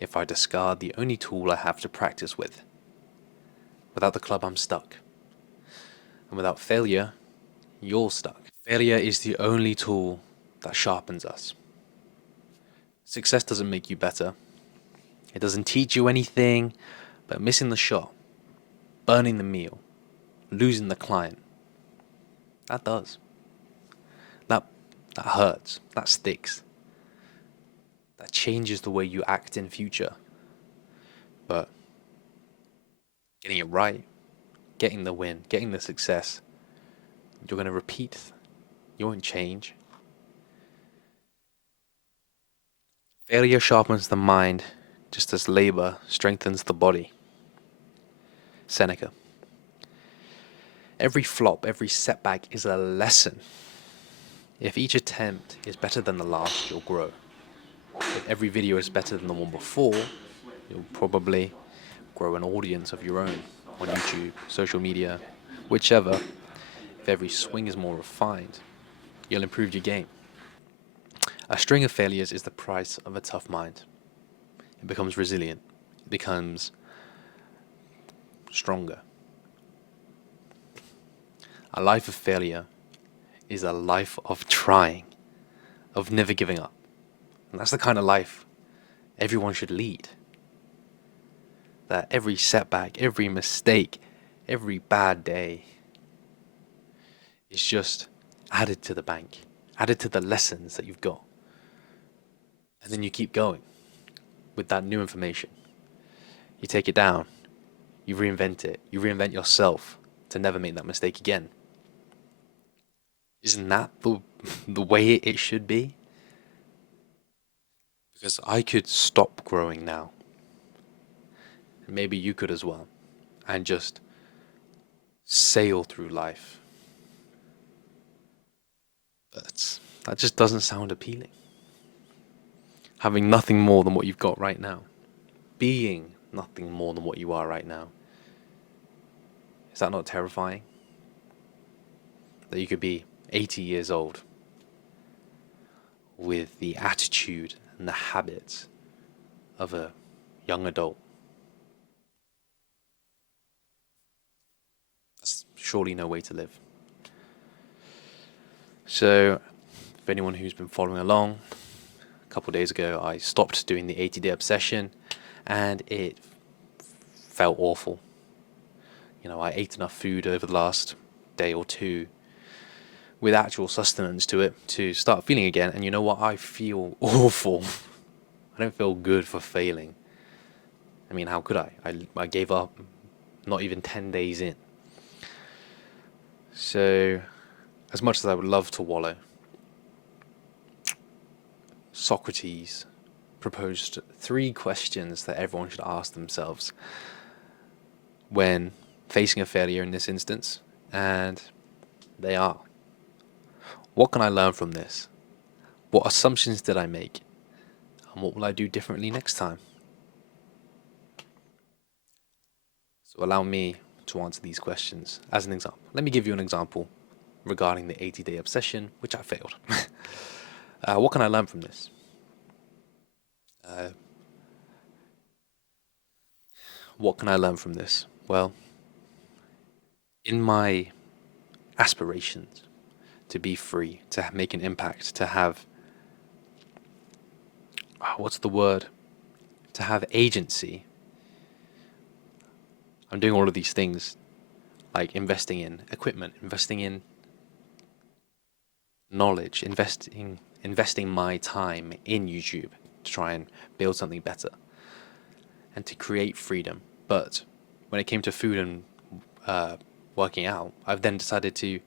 if I discard the only tool I have to practice with? Without the club, I'm stuck. And without failure, you're stuck. Failure is the only tool that sharpens us. Success doesn't make you better. It doesn't teach you anything, but missing the shot, burning the meal, losing the client, that does. That that hurts. That sticks. That changes the way you act in future. But getting it right, getting the win, getting the success, you're going to repeat. You won't change. Failure sharpens the mind just as labor strengthens the body. Seneca. Every flop, every setback is a lesson. If each attempt is better than the last, you'll grow. If every video is better than the one before, you'll probably grow an audience of your own on YouTube, social media, whichever. If every swing is more refined, you'll improve your game. A string of failures is the price of a tough mind. It becomes resilient. It becomes stronger. A life of failure is a life of trying, of never giving up. And that's the kind of life everyone should lead. That every setback, every mistake, every bad day is just added to the bank, added to the lessons that you've got. And then you keep going with that new information. You take it down, you reinvent it, you reinvent yourself to never make that mistake again. Isn't that the way it should be? Because I could stop growing now. And maybe you could as well. And just sail through life. But that just doesn't sound appealing. Having nothing more than what you've got right now. Being nothing more than what you are right now. Is that not terrifying? That you could be 80 years old with the attitude and the habits of a young adult. That's surely no way to live. So, for anyone who's been following along, a couple of days ago I stopped doing the 80-day obsession and it felt awful. You know, I ate enough food over the last day or two with actual sustenance to it to start feeling again. And you know what? I feel awful. I don't feel good for failing. I mean, how could I? I gave up not even 10 days in. So, as much as I would love to wallow, Socrates proposed 3 questions that everyone should ask themselves when facing a failure in this instance. And they are: what can I learn from this? What assumptions did I make? And what will I do differently next time? So allow me to answer these questions as an example. Let me give you an example regarding the 80-day obsession, which I failed. What can I learn from this? What can I learn from this? Well, in my aspirations to be free, to make an impact, to have, what's the word? To have agency. I'm doing all of these things, like investing in equipment, investing in knowledge, investing my time in YouTube to try and build something better and to create freedom. But when it came to food and working out, I've then decided to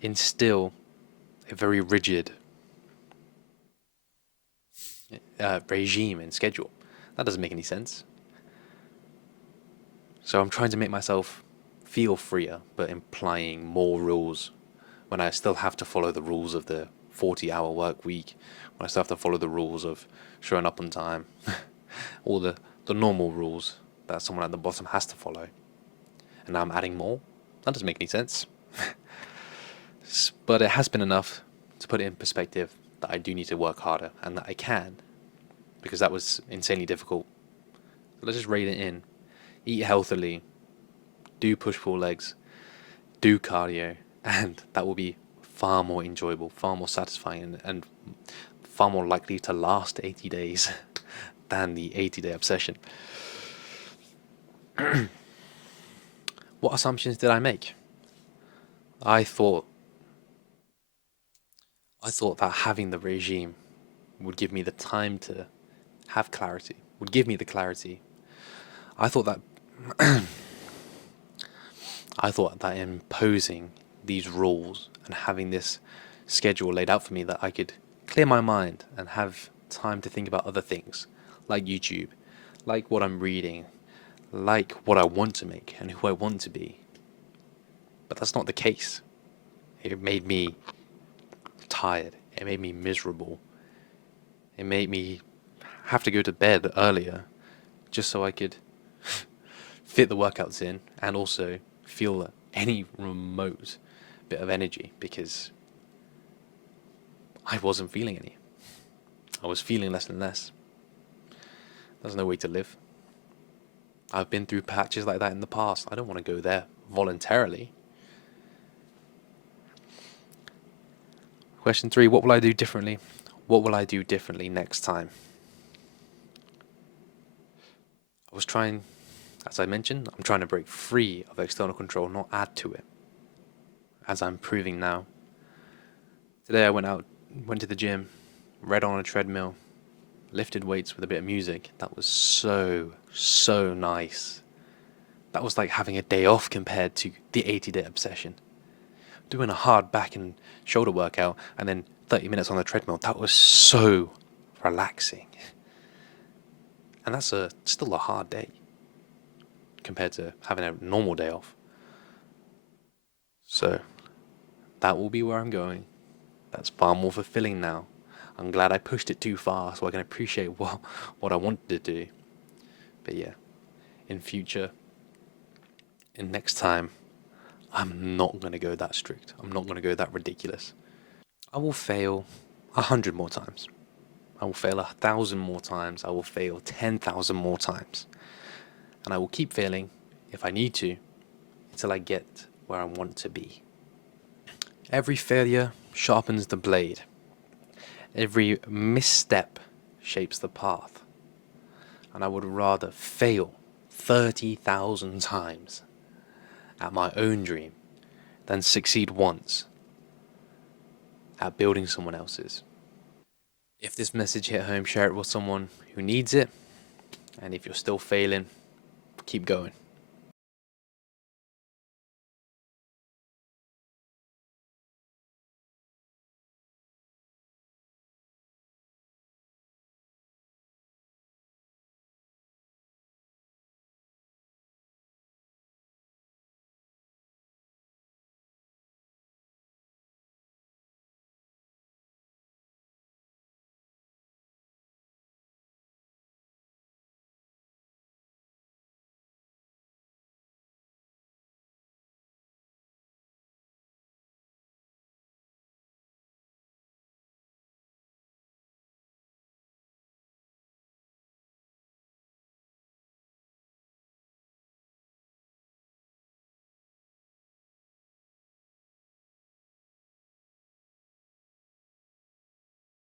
instill a very rigid regime and schedule. That doesn't make any sense. So I'm trying to make myself feel freer, but implying more rules when I still have to follow the rules of the 40-hour work week, when I still have to follow the rules of showing up on time, all the normal rules that someone at the bottom has to follow. And now I'm adding more? That doesn't make any sense. But it has been enough to put it in perspective that I do need to work harder and that I can, because that was insanely difficult let's just rein it in. Eat healthily, do push-pull legs, do cardio, and that will be far more enjoyable, far more satisfying, and far more likely to last 80 days than the 80-day obsession. What assumptions did I make? I thought that having the regime would give me the time to have clarity, would give me the clarity. I thought that imposing these rules and having this schedule laid out for me, that I could clear my mind and have time to think about other things, like YouTube, like what I'm reading, like what I want to make and who I want to be. But that's not the case. It made me tired. It made me miserable. It made me have to go to bed earlier just so I could fit the workouts in and also feel any remote bit of energy, because I wasn't feeling any. I was feeling less and less. There's no way to live. I've been through patches like that in the past. I don't want to go there voluntarily. Question 3, what will I do differently? What will I do differently next time? I was trying, as I mentioned, I'm trying to break free of external control, not add to it, as I'm proving now. Today I went to the gym, read on a treadmill, lifted weights with a bit of music. That was so nice. That was like having a day off compared to the 80-day obsession. Doing a hard back and shoulder workout and then 30 minutes on the treadmill, that was so relaxing. And that's still a hard day compared to having a normal day off. So that will be where I'm going. That's far more fulfilling now. I'm glad I pushed it too far so I can appreciate what I wanted to do. But yeah, in future, in next time, I'm not going to go that strict. I'm not going to go that ridiculous. I will fail 100 more times. I will fail 1,000 more times. I will fail 10,000 more times. And I will keep failing if I need to until I get where I want to be. Every failure sharpens the blade. Every misstep shapes the path. And I would rather fail 30,000 times at my own dream than succeed once at building someone else's. If this message hit home, share it with someone who needs it. And if you're still failing, keep going.